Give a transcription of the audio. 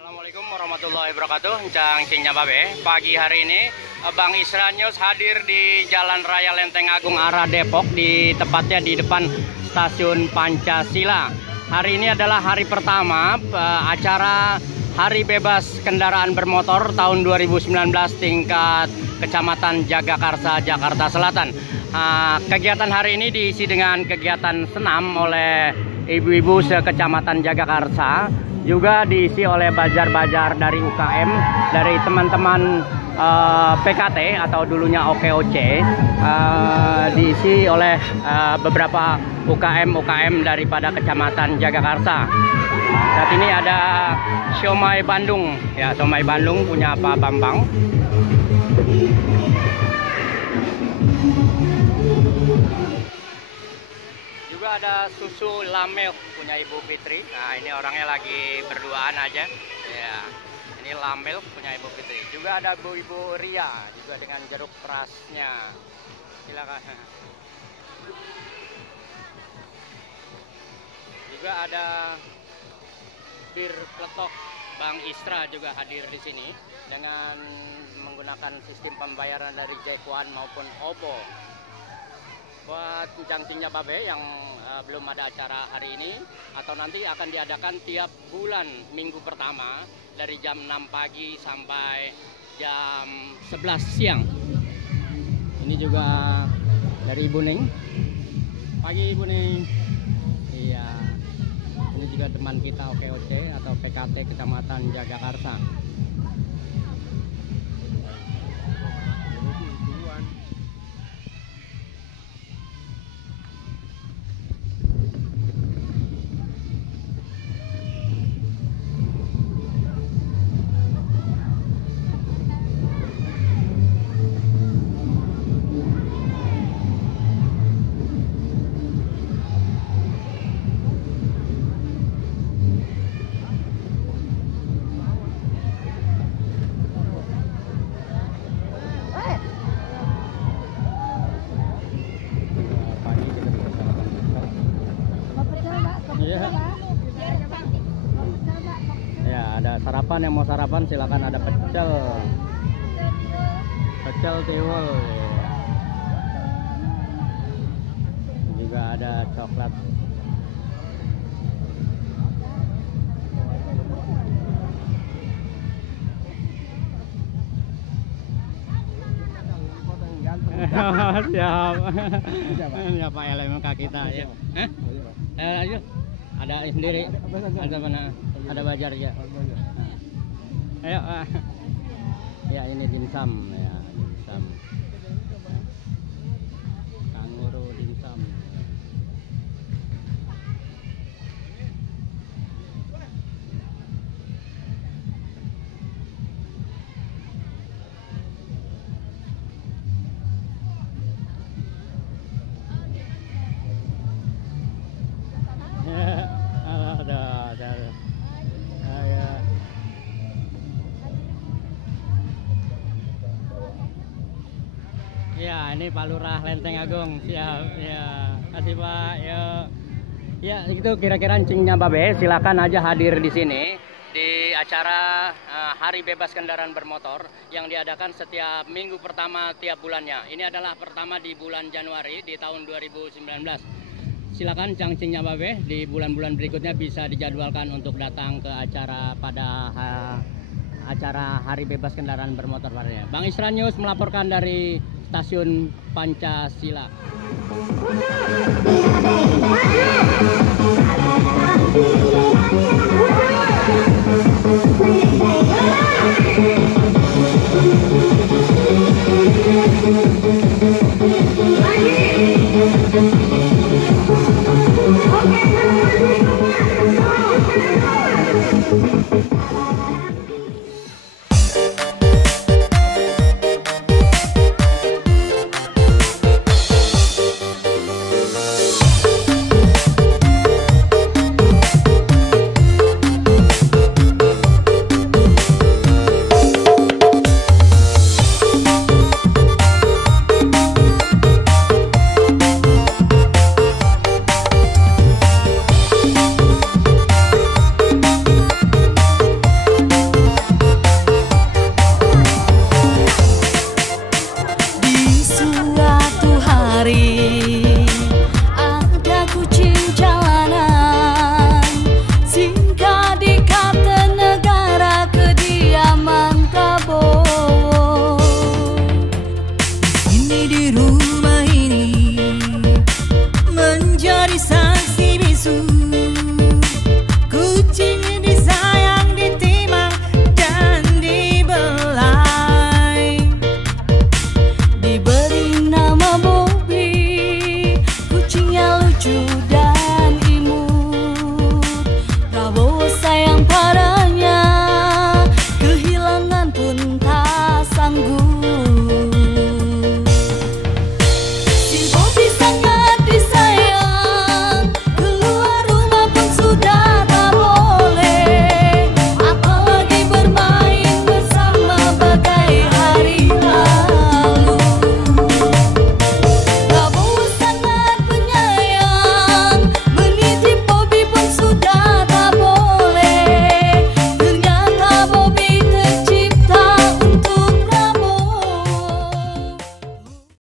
Assalamualaikum warahmatullahi wabarakatuh. Cang Cingnya Babe. Pagi hari ini Bang Isra News hadir di Jalan Raya Lenteng Agung arah Depok, di tepatnya di depan Stasiun Pancasila. Hari ini adalah hari pertama acara Hari Bebas Kendaraan Bermotor tahun 2019 tingkat Kecamatan Jagakarsa, Jakarta Selatan. Kegiatan hari ini diisi dengan kegiatan senam oleh ibu-ibu sekecamatan Jagakarsa, juga diisi oleh bazar-bazar dari UKM, dari teman-teman PKT atau dulunya OKOC, diisi oleh beberapa UKM daripada Kecamatan Jagakarsa. Saat ini ada siomay Bandung, ya, siomay Bandung punya Pak Bambang. Juga ada susu lamel punya Ibu Fitri. Nah, ini orangnya lagi berduaan aja. Ya, ini lamel punya Ibu Fitri. Juga ada Ibu Ria juga dengan jeruk perasnya. Silakan. Juga ada bir kletok Bang Isra juga hadir di sini dengan menggunakan sistem pembayaran dari Jackwan maupun OVO. Buat Cangcingnya Babe yang belum ada acara hari ini atau nanti akan diadakan tiap bulan minggu pertama dari jam 6 pagi sampai jam 11 siang. Ini juga dari Ibu Ning. Pagi Ibu Ning. Iya. Ini juga teman kita OKOC atau PKT Kecamatan Jagakarsa. Ya, ada sarapan, yang mau sarapan silakan, ada pecel tiwul, juga ada coklat. Siap. Ya Pak LMK kita ya. Ayo. Ada sendiri. Ada mana? Ada bajar ya. Nah. Ayo. Ya, ini dimsum ya, dimsum. Kanguru dimsum. Ya, ini Pak Lurah Lenteng Agung. Siap. Ya, kasih Pak. Ya, itu kira-kira Cingnya Babe. Silakan aja hadir di sini di acara Hari Bebas Kendaraan Bermotor yang diadakan setiap minggu pertama tiap bulannya. Ini adalah pertama di bulan Januari di tahun 2019. Silakan Cangcingnya Babe di bulan-bulan berikutnya bisa dijadwalkan untuk datang ke acara pada acara Hari Bebas Kendaraan Bermotor pada. Bang Isra News melaporkan dari Stasiun Pancasila.